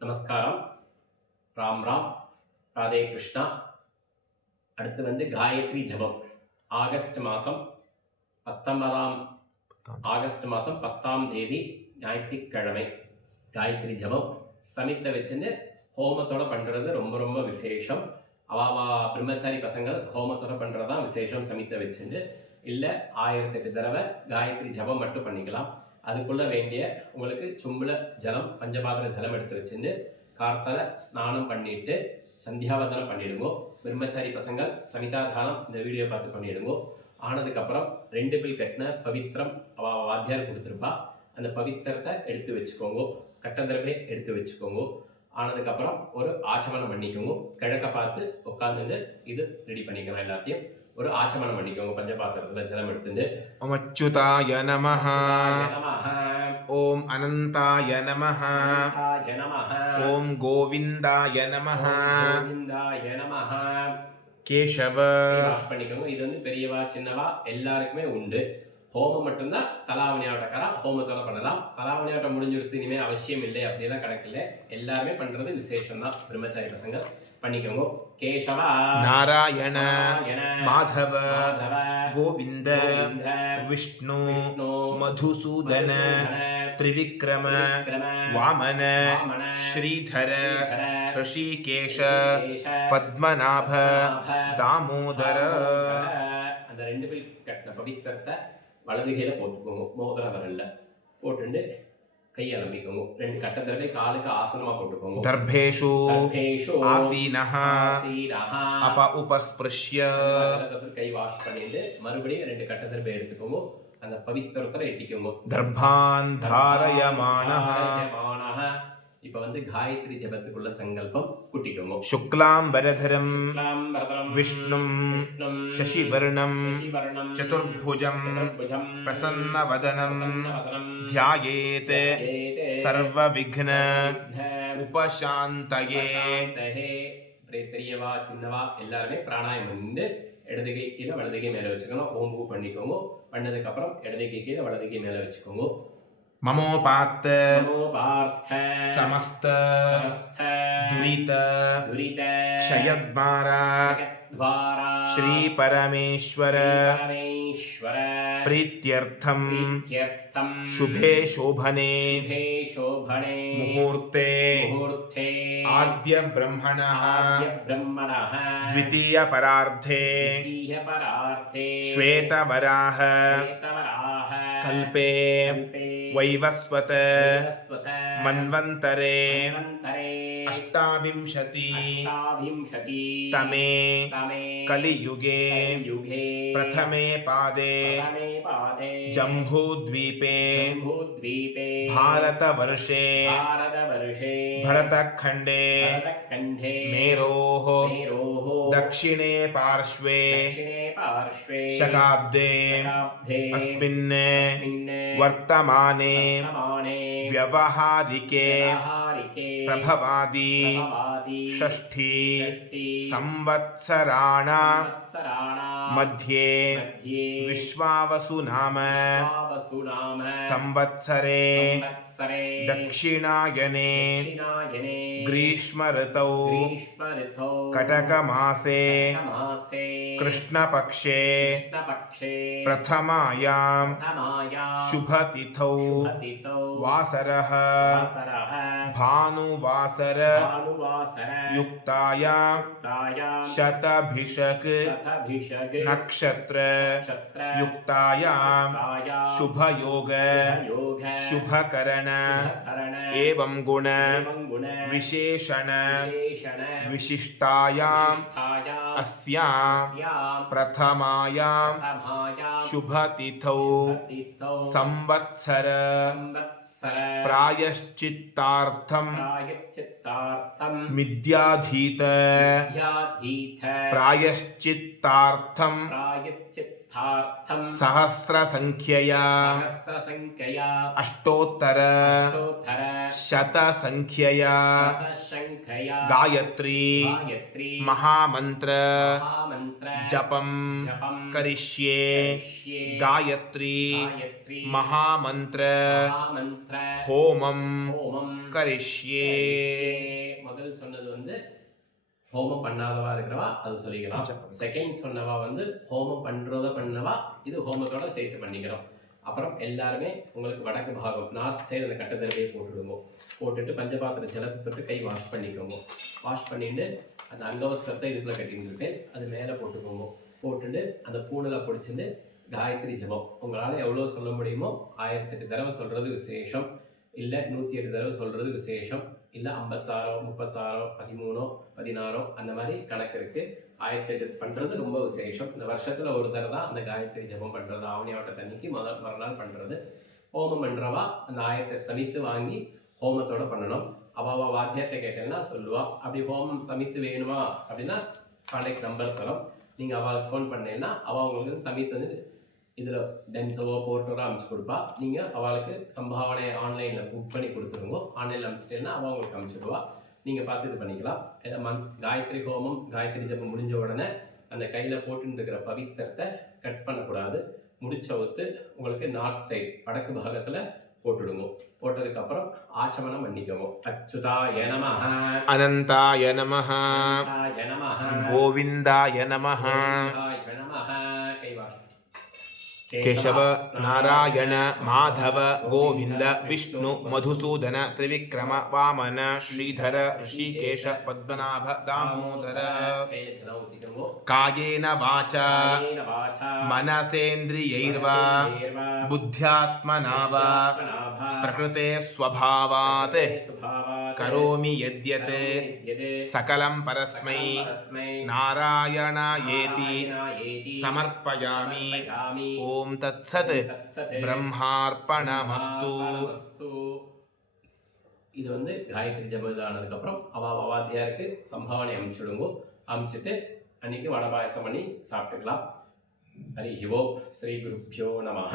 நமஸ்காரம். ராம் ராம். ராதே கிருஷ்ணா. அடுத்து வந்து காயத்ரி ஜபம். ஆகஸ்ட் மாதம் 10ஆம் தேதி ஞாயிற்றுக்கிழமை காயத்ரி ஜபம் சமித்தை வச்சுன்னு ஹோமத்தோட பண்ணுறது ரொம்ப ரொம்ப விசேஷம். அவாவா பிரம்மச்சாரி பசங்கள் ஹோமத்தோட பண்ணுறது தான் விசேஷம். சமித்தை வச்சுட்டு இல்லை 1008 தடவை காயத்ரி ஜபம் மட்டும் பண்ணிக்கலாம். அதுக்குள்ளே வேண்டிய உங்களுக்கு சும்புல ஜலம், பஞ்சபாத்திர ஜலம் எடுத்து வச்சுட்டு கார்த்தால ஸ்நானம் பண்ணிட்டு சந்தியாவந்தனம் பண்ணிடுங்கோ. பிரம்மச்சாரி பசங்கள் சமிதாதானம் இந்த வீடியோ பார்த்து பண்ணிடுங்கோ. ஆனதுக்கப்புறம் 2 பில் கட்டின பவித்திரம் வாத்தியார் கொடுத்துருப்பா, அந்த பவித்திரத்தை எடுத்து வச்சுக்கோங்க. கட்டந்தரப்பே எடுத்து வச்சுக்கோங்க. ஆனதுக்கப்புறம் ஒரு ஆச்சமனம் பண்ணிக்கோங்க. கிழக்க பார்த்து உட்காந்துட்டு இது ரெடி பண்ணிக்கலாம். எல்லாத்தையும் ஒரு ஆச்சமனம் பண்ணிக்கோங்க. பஞ்சபாத்திரத்தில் ஜலம் எடுத்துட்டு ஓம் அச்சுதாய நமஹ, ஓம் அனந்தாய நமஹ, ஓம் கோவிந்தாய நமஹ, கேசவ வாஷ் பண்ணிக்கோங்க. இது வந்து பெரியவா சின்னவா எல்லாருக்குமே உண்டு. ஹோமம் மட்டும்தான் தலாவணியாவட்டக்காரா ஹோமத்தோட பண்ணலாம். தலாவணியாவட்டம் முடிஞ்சுடுத்து இனிமேல் அவசியம் இல்லை அப்படியெல்லாம் கணக்கில்லை. எல்லாருமே பண்றது விசேஷம் தான். பிரம்மச்சாரி பசங்க பண்ணிக்கோங்க. கேசவா, நாராயண, மாதவ, கோவிந்த, விஷ்ணு, மதுசூதன, திரிவிக்ரம, வாமன, ஸ்ரீதர, ரிஷிகேஷ, பத்மநாப, தாமோதர. அந்த 2 பில் கட்டின பவித்திரத்தை வலதுகையில போட்டுக்கோங்க. மோதிர வரல போட்டுட்டு கை அலம்பிக்கோங்க. 2 கட்டத்தடவை காலுக்கு ஆசனமா போட்டுக்கோங்க. தர்பேஷு ஆசீனஹ அப உபஸ்பிருஷ்ய. கை வாஷ் பண்ணிட்டு மறுபடியும் 2 கட்டத்தடவை எடுத்துக்கோங்க. அந்த பவித்திரத்துல எட்டிக்கோங்க. தர்பான் தாரயமானஹ. இப்ப வந்து காயத்ரி ஜபத்துக்குள்ள சங்கல்பம் குட்டிக்கோங்க. சுக்லாம் பரதரம் விஷ்ணும் சசிவர்ணம் சதுர்புஜம் பிரசன்னவதனம் த்யாயேத் சர்வவிக்ன உபசாந்தயே. பெரியவா சின்னவா எல்லாருமே பிராணாயம் பண்ணிட்டு இடது கை கீழே வலது கை மேல வச்சுக்கணும். ஓம்பு பண்ணிக்கோங்க. பண்ணதுக்கு அப்புறம் இடது கை கீழே வலது கை மேல வச்சுக்கோங்க. மமோபாத்த சமஸ்த துரித க்ஷயத்வாரா ஸ்ரீ பரமேஸ்வர பிரீத்யர்த்தம் சுபே சோபனே முகூர்த்தே ஆத்ய பிரம்மணः த்விதீய பரார்த்தே ஸ்வேதவராஹ கல்பே வைவஸ்வத மன்வந்தரே அஷ்டாவிம்சதி தமே கலியுகே பிரதமே பாதே ஜம்பூத்வீபே பாரதவர்ஷே भरतखण्डे मेरोः दक्षिणे पार्श्वे शकाब्दे अस्मिन् वर्तमाने व्यवहारिके प्रभवादि षष्ठी संवत्सराणां मध्ये विश्वावसु नाम संवत्सरे दक्षिणायने ग्रीष्म ऋतौ कटकमासे कृष्णपक्षे प्रथमायां शुभतिथौ वासरः भानुवासर युक्तायां शतभिषक नक्षत्र युक्तायां शुभयोग शुभकरण एवं गुण विशेषण विशिष्टायां अस्यां प्रथमायां शुभतिथौ संवत्सर प्रायश्चित्तार्थं मिथ्याधीत प्रायश्चित्तार्थं சித்தார்த்தம் सहस्रसङ्ख्यया சஹஸ்ரசங்க்யா अष्टोत्तर அஷ்டோத்தர शतसङ्ख्यया சதசங்க்யா गायत्री காயத்ரி महामन्त्र மகாமந்திர जपं ஜபம் करिष्ये கரிஷ்யே गायत्री காயத்ரி महामन्त्र மகாமந்திர होमं ஹோமம் करिष्ये முதல் சொன்னது வந்து ஹோமம் பண்ணாதவா இருக்கிறவா அது சொல்லிக்கலாம். செகண்ட் சொன்னவா வந்து ஹோமம் பண்ணவா இது ஹோமத்தோட சேர்த்து பண்ணிக்கிறோம். அப்புறம் எல்லாருமே உங்களுக்கு வடக்கு பாகம் நார்த் சைடு அந்த கட்டத்தரையே போட்டுட்டு பஞ்சபாத்திர ஜலத்தை தொட்டு கை வாஷ் பண்ணிக்கோங்க. வாஷ் பண்ணிட்டு அந்த அங்கவஸ்திரத்தை இதுக்குள்ள கட்டியிருந்திருப்பேன் அது மேலே போட்டுக்கோங்க. போட்டுட்டு அந்த பூணில் பிடிச்சிட்டு காயத்ரி ஜபம் உங்களால் எவ்வளோ சொல்ல முடியுமோ 1008 தடவை சொல்கிறது விசேஷம், இல்லை 108 தடவை சொல்கிறது விசேஷம், இல்லை 56 36 13 16 அந்த மாதிரி கணக்கு இருக்குது. 1008 பண்ணுறது ரொம்ப விசேஷம். இந்த வருஷத்தில் ஒரு தடவை தான் அந்த காயத்ரி ஜபம் பண்ணுறது. ஆவணி ஆவட்டத்தன்னைக்கு மறுநாள் பண்ணுறது. ஹோமம் பண்ணுறவா அந்த 1008 சமித்து வாங்கி ஹோமத்தோட பண்ணணும். அவள் வாத்தியார்ட்ட கேட்டேன்னா சொல்லுவா. அப்படி ஹோமம் சமித்து வேணுமா அப்படின்னா கான்டாக்ட் நம்பர் தரோம். நீங்கள் அவளுக்கு ஃபோன் பண்ணீங்கன்னா அவள் உங்களுக்கு சமித்து வந்து இதில் டென்ஸோவோ போர்ட்டோரோ அனுப்பிச்சு கொடுப்பா. நீங்கள் அவளுக்கு சம்பாவனை ஆன்லைனில் புக் பண்ணி கொடுத்துருங்க. ஆன்லைனில் அனுப்பிச்சிட்டேன்னா அவள் உங்களுக்கு அனுப்பிச்சுடுவா. நீங்கள் பார்த்து இது பண்ணிக்கலாம். காயத்ரி ஹோமம் காயத்ரி ஜபம் முடிஞ்ச உடனே அந்த கையில் போட்டுன்னு இருக்கிற பவித்திரத்தை கட் பண்ணக்கூடாது. முடிச்ச ஒத்து உங்களுக்கு நார்த் சைடு வடக்கு பாகத்தில் போட்டுடுங்க. போட்டதுக்கப்புறம் ஆச்சமனம் பண்ணிக்கோங்க. அச்சுதாய நமஹ, अनन्ताय नमः அனந்தாய நமஹ, गोविन्दाय नमः கோவிந்தாய நமஹ. கை வாஷ் केशव नारायण माधव गोविन्द विष्णु मधुसूदन त्रिविक्रम वामन श्रीधर ऋषिकेश पद्मनाभ दामोदर கையில ஜலம் ஊத்திக்கோங்க. कायेन वाचा காயேன வாசா मनसेन्द्रियैर्वा தேர்வா बुद्ध्यात्मना वा பத்மநாபா प्रकृते स्वभावात् சுபாவாத் करोमि यद्यत् யதே सकलं परस्मै தஸ்மை नारायणायेति நாராயணாயேதி समर्पयामि சமர்ப்பயாமி. ॐ तत्सत् தத்சத் ब्रह्मार्पणमस्तु அர்ப்பணமஸ்து. இது வந்து காயத்ரி ஜபம் ஆனதுக்கப்புறம் அவாத்தியாருக்கு சம்பாவனை அனுப்பிச்சுடுங்க. அனுப்பிச்சிட்டு அன்னைக்கு வடபாயசம் பண்ணி சாப்பிட்டுக்கலாம். ஹரி ஓம். ஸ்ரீ குருப்பியோ நமஹ.